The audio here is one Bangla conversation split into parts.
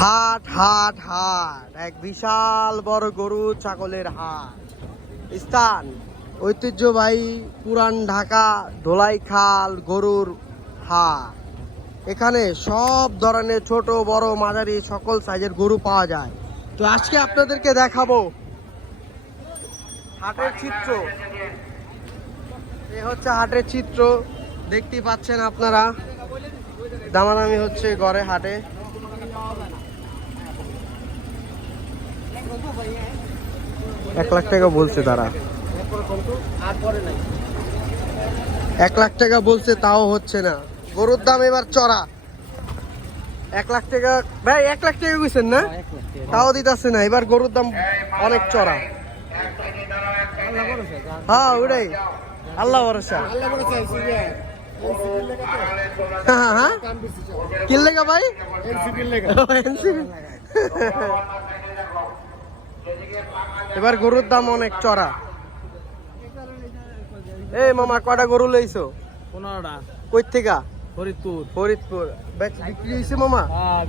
হাট হাট হাট। এক বিশাল বড় গরু ছাগলের হাট। স্থান, ঐতিহ্যবাহী পুরান ঢাকা ধোলাই খাল গরুর হাট। এখানে সব ধরনের ছোট, বড়, মাঝারি সকল সাইজের গরু পাওয়া যায়। তো আজকে আপনাদেরকে দেখাবো হাটের চিত্র। এ হচ্ছে হাটের চিত্র। দেখতে পাচ্ছেন আপনারা। দামাদামি হচ্ছে গড়ে হাটে। এক লাখ টাকা বলছে তারা। এক লাখ টাকা বলছে তাও হচ্ছে না। গরুর দাম এবার চড়া। এক লাখ টাকা ভাই এক লাখ টাকা বুঝছেন না? তাও দিতেছে না এবার গরুর দাম অনেক চড়া। হ্যাঁ ওটাই। আল্লাহ ভরসা। হ্যাঁ হ্যাঁ। কিনলে ভাই? এবার গরুর দাম অনেক চড়া। এই মামা কটা গরু লইছো? পনেরোটা। কই থেকে ফরিদপুর। ফরিদপুর বিক্রি হয়েছে মামা? হ্যাঁ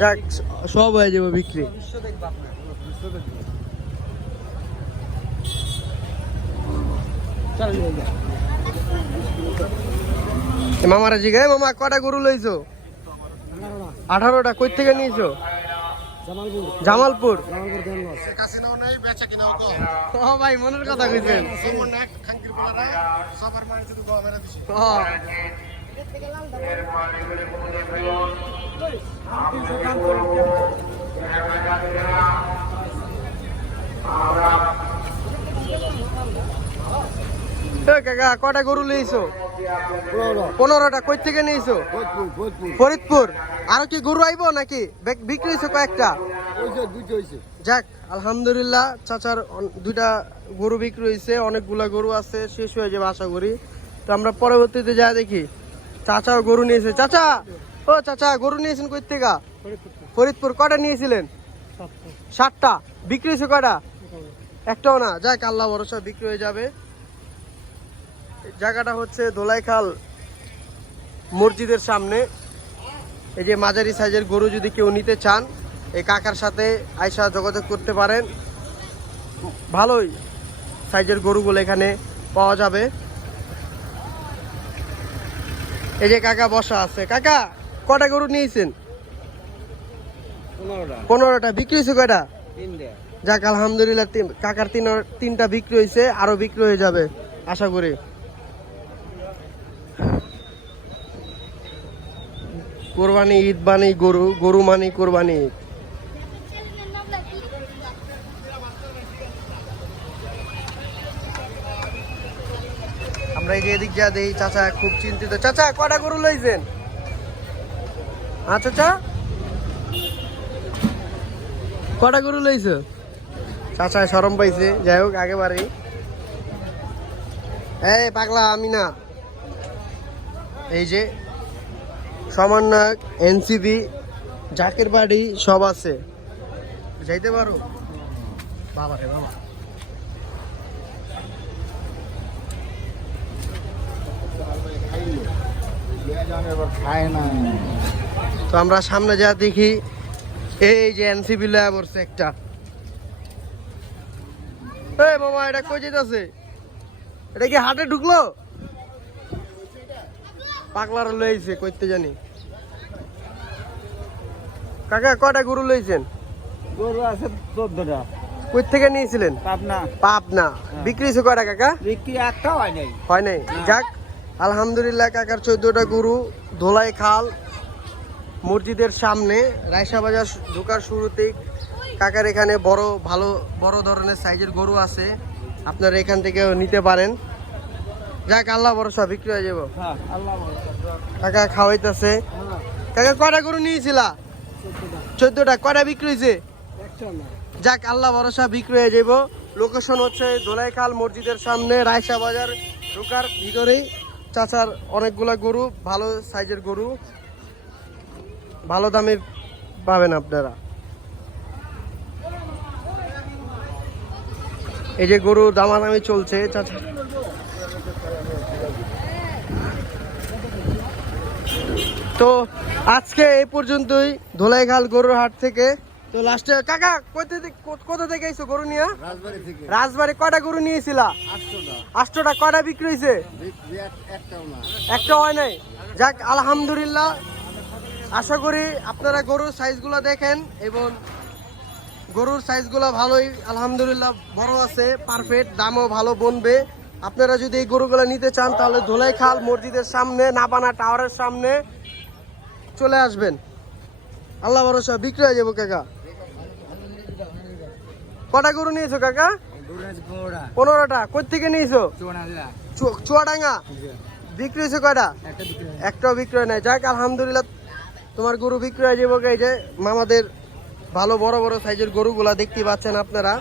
যাক সব হয়ে যাবে বিক্রি। মামারা জিগায় মামা কটা গরু লইছো? আঠারোটা। কই থেকে নিয়েছো? জামালপুর। ও ভাই মনের কথা কইছেন। কাকা কটা গরু পনেরো পনেরোটা, কই থেকে নিয়েছো? ফরিদপুর। আরও কি গরু আইবো নাকি? বিক্রি হয়েছে কয়েকটা? যাক, আলহামদুলিল্লাহ, চাচার দুইটা গরু বিক্রি হয়েছে, অনেকগুলা গরু আছে, শেষ হয়ে যাবে আশা করি। তো আমরা পরবর্তীতে যা দেখি। চাচাও গরু নিয়েছে। চাচা! ও চাচা, গরু নিয়েছেন কই থেকে? ফরিদপুর। কটা নিয়েছিলেন? সাতটা। বিক্রি হয়েছে কয়টা? একটাও না। যাক, আল্লাহ ভরসা, বিক্রি হয়ে যাবে। জায়গাটা হচ্ছে দোলাইখাল মসজিদের সামনে। এই যে মাঝারি সাইজের গরু যদি কেউ নিতে চান এই কাকার সাথে আয়সা যোগাযোগ করতে পারেন। ভালোই সাইজের গরুগুলো এখানে পাওয়া যাবে। এই যে কাকা বসা আছে। কাকা কটা গরু নিয়েছেন? পনেরোটা। বিক্রি হয়েছে কয়টা? যাক আলহামদুলিল্লাহ তিন- কাকার তিন তিনটা বিক্রি হয়েছে আরও বিক্রি হয়ে যাবে আশা করি। কোরবানি, ঈদ বানি গরু গরু মানি, কোরবানি। ঈদ আমরা এই যে এদিক যা দেই চাচা খুব চিন্তিত। চাচা কটা গরু লইছেন? হ্যাঁ চাচা? কটা গরু লইছো? চাচা সরম পাইছে। যাই হোক, আগে এই, পাগলা আমি না এই যে সমন্বয়ক এনসিবি জাকের বাড়ি সব আছে। যাইতে পারো? বাবা রে বাবা। তো আমরা সামনে যা দেখি, এই যে এনসিবি লয়া পড়ছে একটা এই মামা, এটা কই যেতেছে এটা কি হাটে ঢুকলো? পাগলার লইছে কইতে জানি। কাকা কটা গরু লইছেন? গরু আছে চোদ্দটা। কই থেকে নিয়েছিলেন? পাবনা। পাবনা। বিক্রি হয়েছে কয়টা কাকা? বিক্রি একটা হয় নাই। হয় নাই? যাক আলহামদুলিল্লাহ কাকার চোদ্দটা গরু ধোলাই খাল মসজিদের সামনে রায়সা বাজার ঢোকার শুরুতেই কাকার এখানে বড় ভালো বড় ধরনের সাইজের গরু আছে। আপনারা এখান থেকে নিতে পারেন। যাক আল্লাহ ভরসা বিক্রি হয়ে যাব। হ্যাঁ কাকা খাওয়াইতেছে। কাকা কয়টা গরু নিয়েছিলা? চোদ্দটা। কয়টা বিক্রি হয়েছে যাক আল্লাহ ভরসা বিক্রি হয়ে যাব। লোকেশন হচ্ছে দোলাইখাল মসজিদের সামনে রায়সা বাজার ঢোকার ভিতরেই চাচার অনেকগুলা গরু ভালো সাইজের গরু। ভালো দামে পাবেন আপনারা। এই যে গরু দামাদামি চলছে চাচা। তো আজকে এই পর্যন্তই। ধোলাইখাল গরুর হাট থেকে। তো লাস্টে কাকা কোথা থেকে কোথা থেকে এসো গরু নিয়ে? রাজবাড়ি কটা গরু নিয়েছিলা আটশোটা। কটা বিক্রি হয়েছে একটা হয় নাই। যাক আলহামদুলিল্লাহ। আশা করি আপনারা গরুর সাইজগুলো দেখেন এবং গরুর সাইজগুলো ভালোই আলহামদুলিল্লাহ বড় আছে পারফেক্ট দামও ভালো বনবে। আপনারা যদি এই গরুগুলো নিতে চান তাহলে ধোলাইখাল মসজিদের সামনে নাবানা টাওয়ারের সামনে চলে আসবেন। আল্লাহ ভরসা, বিক্রি হয়ে যাব কাকা। কটা গরু নিয়েছো কাকা? পনেরোটা। পনেরোটা কোথেকে নিয়েছো চুয়াডাঙ্গা। বিক্রি হয়েছে একটাও বিক্রয় নাই। যাক, আলহামদুলিল্লাহ, তোমার গরু বিক্রয় যাব এই যে মামাদের ভালো বড় বড় সাইজের গরুগুলা দেখতে পাচ্ছেন আপনারা।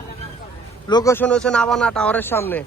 লোকেশন হচ্ছে নাবানা টাওয়ারের সামনে।